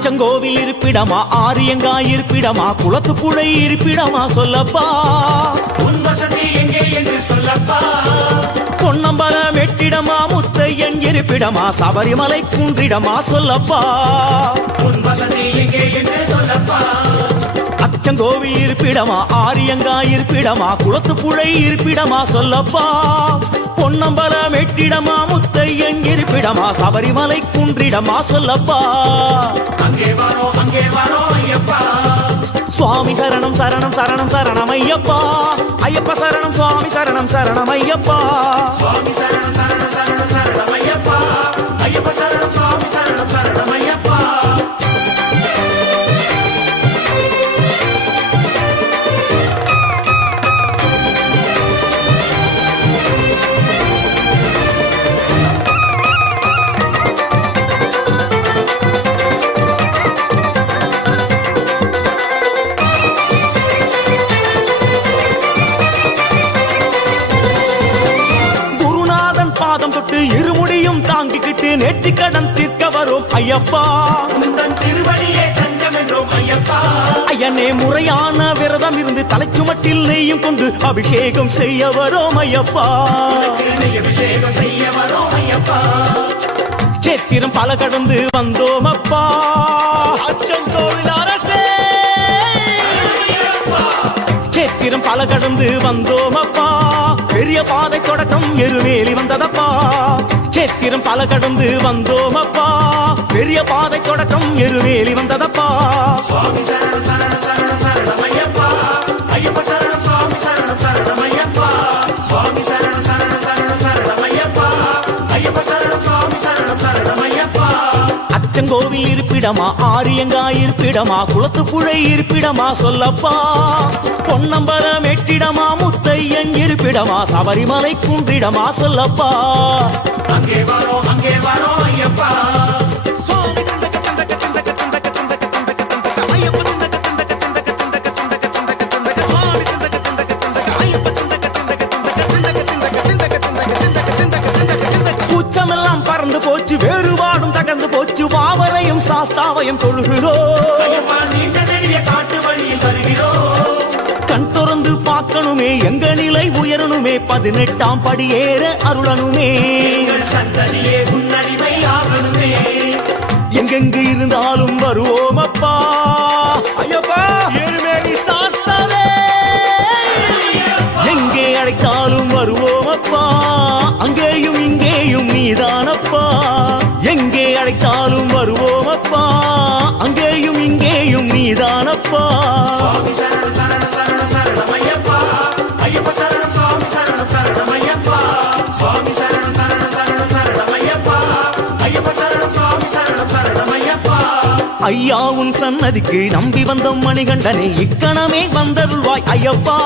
அச்சங்கோவில் இருப்பிடமா, ஆரியங்காய் இருப்பிடமா, குளத்து புழை இருப்பிடமா சொல்லப்பா. உன் வசதி எங்கே என்று சொல்லப்பா. பொன்னம்பலம் வெட்டிடமா, முத்தையன் இருப்பிடமா, சபரிமலை குன்றிடமா சொல்லப்பா. உன் வசதி எங்கே என்று சொல்லப்பா. அச்சங்கோவில் இருப்பிடமா, ஆரியங்காய் இருப்பிடமா, குளத்து புழை இருப்பிடமா சொல்லப்பா. பொன்னம்பலம் வெட்டிடமா, முத்தையன் இருப்பிடமா, சபரிமலை குன்றிடமா சொல்லப்பா. அங்கே வாரோ ஐயப்பா. சுவாமி சரணம் சரணம் சரணம் சரணம் ஐயப்பா. ஐயப்ப சரணம் சுவாமி சரணம் சரணம் ஐயப்பா. சுவாமி சரணம் சரணம் சரணம் சரணம் ஐயப்பா. ஐயப்ப சரணம் சுவாமி சரணம் சரணம் ஐயப்பா. பாதம் தொட்டு இருமுடியும் தாங்கிக்கிட்டு நேர்த்தி கடன் தீர்க்க வரும் ஐயப்பா. உந்தன் திருவடியே தஞ்சம் என்றோம் ஐயப்பா. ஐயனே முறையான விரதம் இருந்து தலைச்சுமட்டில் நெய்யும் கொண்டு அபிஷேகம் செய்ய வரும் ஐயப்பா. அபிஷேகம் செய்ய வரும் ஐயப்பா. சேத்திரம் பல கடந்து வந்தோம் அப்பா. அச்சங்கோவில் அரசே சேத்திரம் பல கடந்து வந்தோம் அப்பா. பெரிய பாதை தொடக்கம் எருமேலி வந்ததப்பா. சேத்திரம் பல கடந்து வந்தோம் அப்பா. பெரிய பாதை தொடக்கம் எருமேலி வந்ததப்பா. சுவாமி சரணம் சரணம் சரணம் சரணம் ஐயப்பா. ஐயப்ப சரணம் சுவாமி சரணம் சரணம் ஐயப்பா. சுவாமி சரணம் சரணம் சரணம் சரணம் ஐயப்பா. ஐயப்ப சரணம் சுவாமி சரணம் சரணம் ஐயப்பா. அச்சங்கோவில் இருப்பிடமா, ஆரியங்காய் இருப்பிடமா, குளத்து புழை இருப்பிடமா சொல்லப்பா. பொன்னம்பலம் வெட்டிடமா, முத்தையன் இருப்பிடமா, சபரிமலை குன்றிடமா சொல்லப்பா. அங்கே வாரோ ஐயப்பா. கூச்சமெல்லாம் பறந்து போச்சு, வேறுபாடும் தகர்ந்து போச்சு, வாவரையும் சாஸ்தாவையும் தொழுகிறோம். நீண்ட நெடிய காட்டு வழியில் வருகிறோம். கண் திறந்து பார்க்கணுமே, எங்க நிலை உயரணுமே, 18ஆம் படியேற அருளணுமே. சந்ததியே உன்னடிமை ஆகணுமே. எங்கெங்கு இருந்தாலும் வருவோம் அப்பா. ஐயப்பா எருமேலி சாஸ்தாவே எங்கே அழைத்தாலும் வருவோம் அப்பா. அங்கேயும் இங்கேயும் நீதானப்பா. எங்கே அழைத்தாலும் வருவோம் அப்பா. அங்கேயும் இங்கேயும் நீதானப்பா. சுவாமி சரணம் சரணம் சரணம் சரணம் ஐயப்பா. ஐயப்ப சரணம் சுவாமி சரணம் சரணம் ஐயப்பா. சுவாமி சரணம் சரணம் சரணம் சரணம் ஐயப்பா. ஐயப்ப சரணம் சுவாமி சரணம் சரணம் ஐயப்பா. ஐயா உன் சன்னதிக்கு நம்பி வந்தோம் மணிகண்டனே, இக்கணமே வந்தருள்வாய் ஐயப்பா.